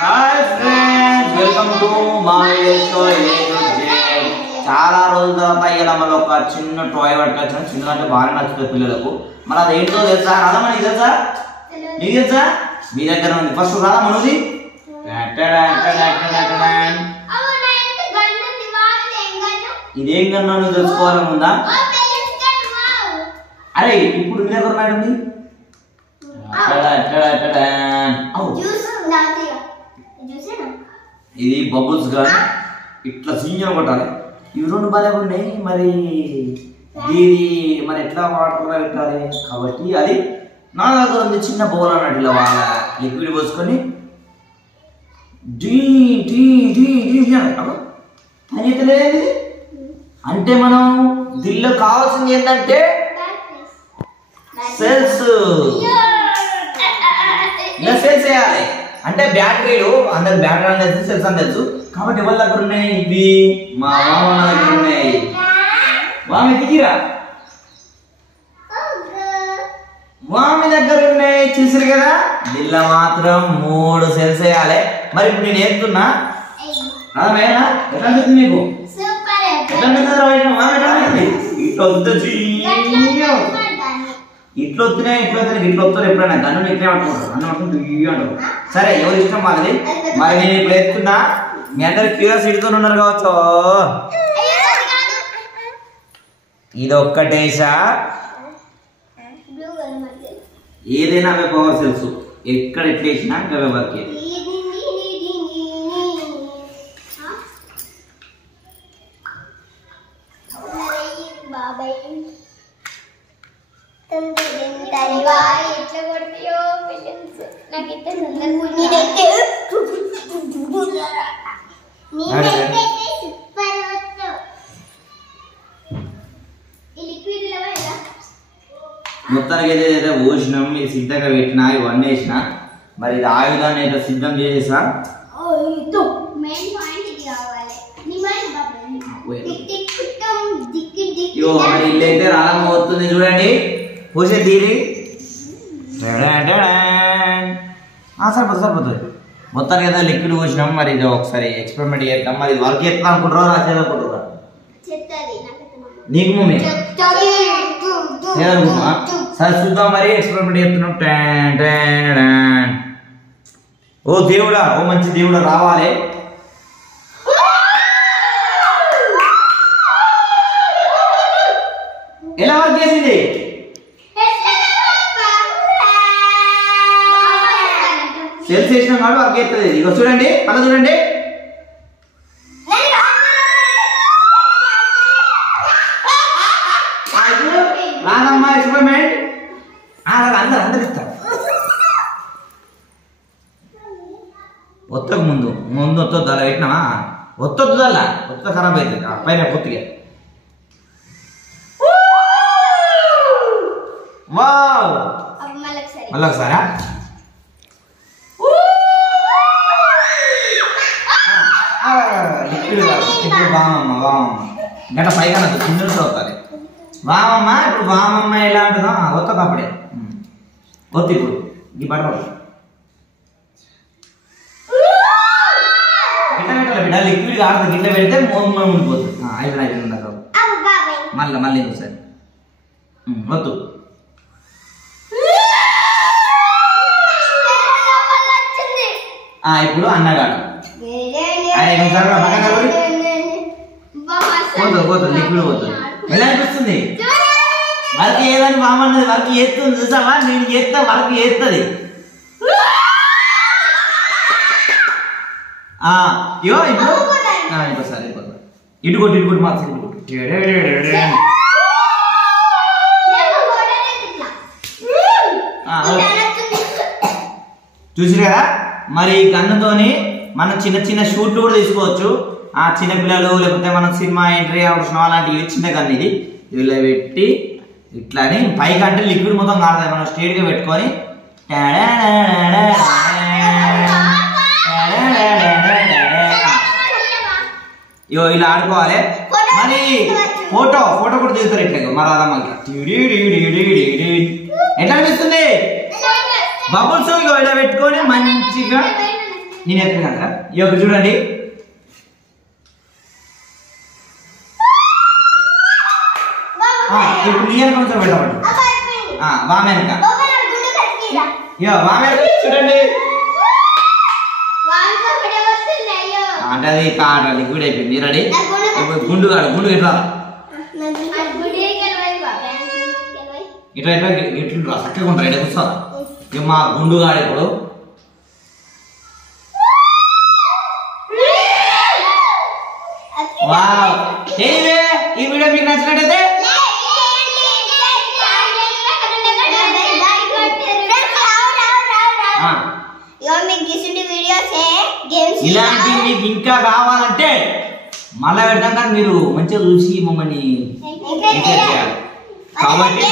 Hi friends, welcome to my show. చాలా రోజుల తర్వాత ఇలా మన ఒక చిన్న టాయ్ పట్టుకొచ్చాను. చిన్నగా అంటే బాగా నచ్చుతుంది పిల్లలకు. మరి అది ఏంటో తెలుసా? రాదా మనకి తెలుసా? నీకు తెలుసా? మీ దగ్గర ఉంది. ఫస్ట్ రాదా మనది? ఇదేం కన్నా నువ్వు తెలుసుకోవాలని ఉందా? అరే ఇప్పుడు మీ దగ్గర ఉన్నాడండి. ఇది బబుల్స్ గా ఇట్లా సీనియర్ కొట్టాలి. ఇవి రెండు బాగా ఉన్నాయి. మరి దీని మరి ఎట్లా వాటర్ పెట్టాలి కాబట్టి అది నా దగ్గర ఉంది. చిన్న బౌల్ అన్నట్టు ఇలా వాళ్ళ లిక్విడ్ పోసుకొని అనేది అంటే మనం దీనిలో కావాల్సింది ఏంటంటే సెల్స్. ఇలా సెల్స్ వేయాలి అంటే బ్యాటరీలు. అందరు బ్యాటరీ అని తెలుసు, సెల్స్ అని తెలుసు. కాబట్టి ఎవరి దగ్గర ఉన్నాయి? ఇవి మా మామ దగ్గర ఉన్నాయి. మామి దిగిరా, మామి దగ్గర ఉన్నాయి. చూసారు కదా, దీనిలో మాత్రం 3 సెల్స్ వేయాలి. మరి ఇప్పుడు నేను వేస్తున్నా. అదేనా ఎట్లా అనిపిస్తుంది మీకు? ఎట్లా అనిపిస్తుంది? ఇట్లా వద్దు, ఇట్లా వస్తున్నాయి, ఇట్లా వస్తున్నాయి, ఇట్లా వస్తారు. ఎప్పుడైనా గన్ను ఇట్లే అంటున్నారు, అన్న అంటుంది అంటారు. సరే, ఎవరి ఇష్టం వాళ్ళది. మరి నేను ఇప్పుడు వేస్తున్నా. మీ అందరు క్యూరియాసిటీతో ఉన్నారు కావచ్చు. ఇది ఒక్కటేసా, ఏదైనా అవే పవర్ సెల్స్. ఎక్కడ ఎట్లా వేసినా అవే వర్క్. మొత్తానికి ఏదైతే పోసినాం, మీరు సిద్ధంగా పెట్టినా, ఇవన్నీ వేసిన. మరి ఇది ఆయుధాన్ని అయితే సిద్ధం చేసేసా. మరి ఇల్లు అయితే రాలంగా వస్తుంది చూడండి. పోసే తీరి సరిపోతుంది. మొత్తానికి ఏదో లిక్విడ్ పోసినాం. మరి ఇది ఒకసారి ఎక్స్పెరిమెంట్ చేద్దాం. మరి వర్క్ చేస్తా అనుకుంటారా, రాసేది అనుకుంటారా? నీకు మమ్మీ లేదనుకుంటున్నా. సరే చూద్దాం. మరి ఎక్స్పెరిమెంట్ చేస్తున్నాం. ఓ దేవుడా, ఓ మంచి దేవుడా రావాలి. ఎలా వర్క్ చేసింది? సెల్స్ చేసిన కాదు వర్క్ అవుతుంది. ఇక చూడండి, అలా చూడండి. రాదమ్మా ఎక్స్పెరిమెంట్. అందరు ఇస్తారు. ఒత్తకు ముందు వత్తొద్దు, అలా పెట్టినామా? ఒత్తొద్దు, అలా ఒత్త ఖరాబ్ అవుతుంది పైన పొత్తిగా. వావ్, మళ్ళీ ఒకసారా? లిక్విడ్ ఇప్పుడు వామమ్మ గంట పైగా నాకు కింద అవుతుంది. వామమ్మ ఇప్పుడు వామమ్మ ఎలా ఉంటుందో ఒత్తకు అప్పుడే ఒత్తి. ఇప్పుడు ఈ బట్ట గిట్ల పెట్టాలి బిడ్డ. లిక్విడ్ ఆడుతుంది, గిట్ల పెడితే ఉండిపోతుంది. అయిపోయింది. మళ్ళీ ఒకసారి వద్దు. ఇప్పుడు అన్నగాడు పోతుంది, లిక్విడ్ పోతుంది. ఎలా అనిపిస్తుంది? వర్క్ ఏదని మామన్నది వర్క్ చేస్తుంది చూసావా? నేను చేస్తా, వర్క్ చేస్తుంది. ఇగో ఇప్పుడు సరే ఇటు కొట్టి మాత్రం చూసి కదా. మరి గన్నుతోని మనం చిన్న చిన్న షూట్లు కూడా తీసుకోవచ్చు. చిన్న పిల్లలు లేకపోతే మనం సినిమా ఎంట్రీ అవసరం అలాంటివి చిన్న గన్. ఇది ఇలా పెట్టి ఇట్లా అని పైకి అంటే లిక్విడ్ మొత్తం కాదు, మనం స్ట్రేట్గా పెట్టుకొని ఇలా ఆడుకోవాలి. మరి ఫోటో కూడా తీస్తారు ఇట్లా. మరి అదమ్మకి ఎట్లా అనిపిస్తుంది? బబుల్స్ ఇలా పెట్టుకొని మంచిగా నేను ఎత్తున కదా ఈ యొక్క చూడండి ఇప్పుడు నీ వెనక కొంచెం పెట్టబట్టు వామె వెనక వామె చూడండి అంటే అది కాట లిక్విడ్ అయిపోయింది రెడీ గుండు కాదు గుండు ఇట్లా ఇట్లా ఇట్లా ఇట్లా చక్కగా ఉంటారు ఇట్లా కూర్చోరా ఇక మా గుండు కాడు ఇప్పుడు ఈ వీడియో మీకు నచ్చినట్టయితే ఇలాంటి మీకు ఇంకా కావాలంటే మళ్ళా పెడతాం కానీ మీరు మంచిగా చూసి మమ్మల్ని కాబట్టి